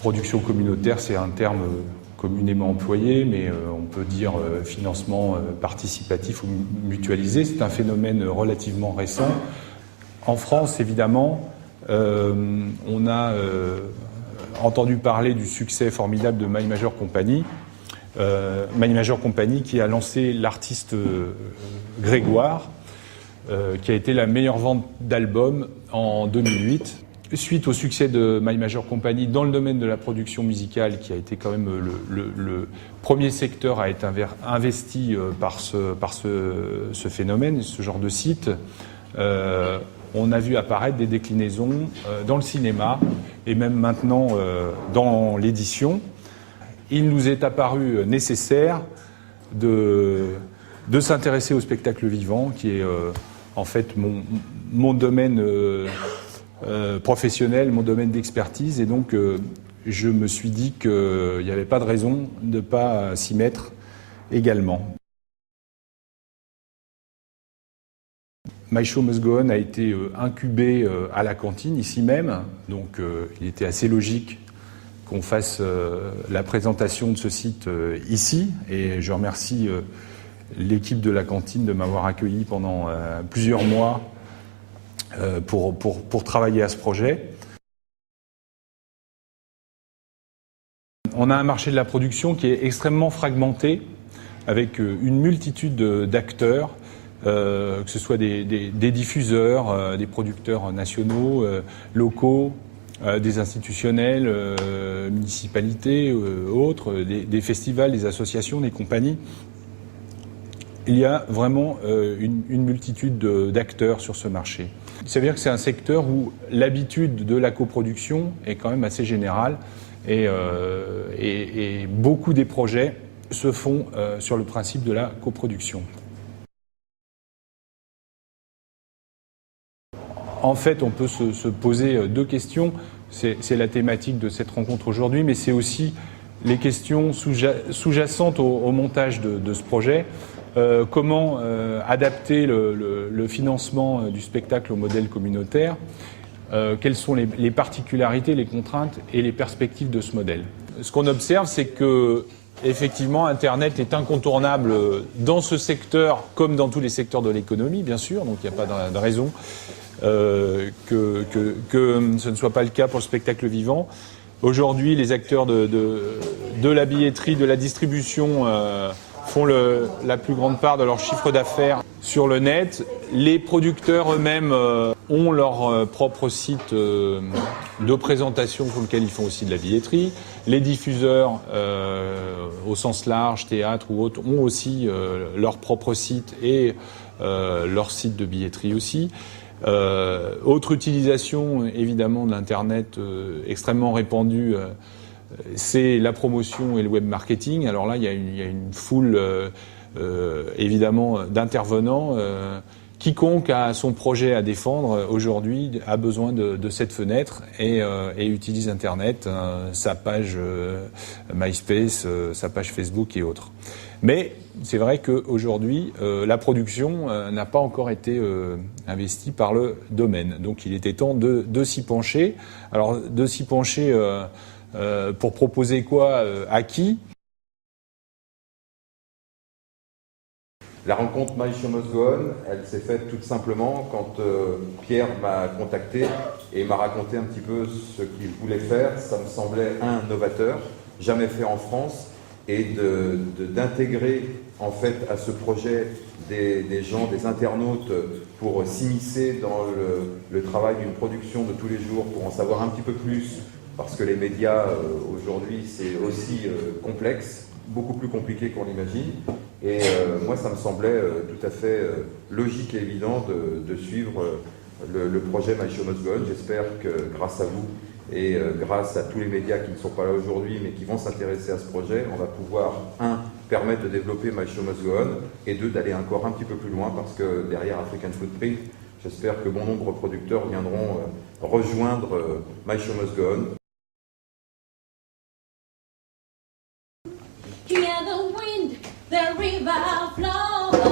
Production communautaire, c'est un terme communément employé, mais on peut dire financement participatif ou mutualisé. C'est un phénomène relativement récent. En France, évidemment, on a entendu parler du succès formidable de My Major Company. My Major Company qui a lancé l'artiste Grégoire, qui a été la meilleure vente d'albums en 2008. Suite au succès de My Major Company dans le domaine de la production musicale, qui a été quand même le premier secteur à être investi par ce phénomène, ce genre de site, on a vu apparaître des déclinaisons dans le cinéma et même maintenant dans l'édition. Il nous est apparu nécessaire de s'intéresser au spectacle vivant, qui est en fait mon domaine professionnel, mon domaine d'expertise, et donc je me suis dit qu'il n'y avait pas de raison de ne pas s'y mettre également. My Show Must Go On a été incubé à la cantine, ici même, donc il était assez logique qu'on fasse la présentation de ce site ici, et je remercie l'équipe de la cantine de m'avoir accueilli pendant plusieurs mois pour travailler à ce projet. On a un marché de la production qui est extrêmement fragmenté, avec une multitude d'acteurs, que ce soit des diffuseurs, des producteurs nationaux, locaux, des institutionnels, municipalités, autres, des festivals, des associations, des compagnies. Il y a vraiment une multitude d'acteurs sur ce marché. Ça veut dire que c'est un secteur où l'habitude de la coproduction est quand même assez générale et beaucoup des projets se font sur le principe de la coproduction. En fait, on peut se poser deux questions. C'est la thématique de cette rencontre aujourd'hui, mais c'est aussi les questions sous-jacentes au montage de ce projet. Comment adapter le financement du spectacle au modèle communautaire, quelles sont les particularités, les contraintes et les perspectives de ce modèle. Ce qu'on observe, c'est que effectivement, Internet est incontournable dans ce secteur comme dans tous les secteurs de l'économie, bien sûr, donc il n'y a pas de raison que ce ne soit pas le cas pour le spectacle vivant. Aujourd'hui, les acteurs de la billetterie, de la distribution font la plus grande part de leur chiffre d'affaires sur le net. Les producteurs eux-mêmes ont leur propre site de présentation pour lequel ils font aussi de la billetterie. Les diffuseurs, au sens large, théâtre ou autres, ont aussi leur propre site et leur site de billetterie aussi. Autre utilisation évidemment de l'Internet extrêmement répandue, c'est la promotion et le web marketing. Alors là, il y a une foule évidemment d'intervenants. Quiconque a son projet à défendre aujourd'hui a besoin de cette fenêtre et utilise Internet, sa page MySpace, sa page Facebook et autres. Mais c'est vrai qu'aujourd'hui, la production n'a pas encore été investie par le domaine. Donc il était temps de s'y pencher. Alors de s'y pencher pour proposer quoi à qui? La rencontre My Show Must Go On, elle s'est faite tout simplement quand Pierre m'a contacté et m'a raconté un petit peu ce qu'il voulait faire. Ça me semblait novateur, jamais fait en France, et d'intégrer en fait à ce projet des gens, des internautes, pour s'immiscer dans le travail d'une production de tous les jours, pour en savoir un petit peu plus, parce que les médias aujourd'hui c'est aussi complexe, beaucoup plus compliqué qu'on l'imagine. Et moi, ça me semblait tout à fait logique et évident de suivre le projet My Show Must Go On. J'espère que grâce à vous et grâce à tous les médias qui ne sont pas là aujourd'hui, mais qui vont s'intéresser à ce projet, on va pouvoir, permettre de développer My Show Must Go On, et d'aller encore un petit peu plus loin, parce que derrière African Footprint, j'espère que bon nombre de producteurs viendront rejoindre My Show Must Go On. Hear the wind, the river flows.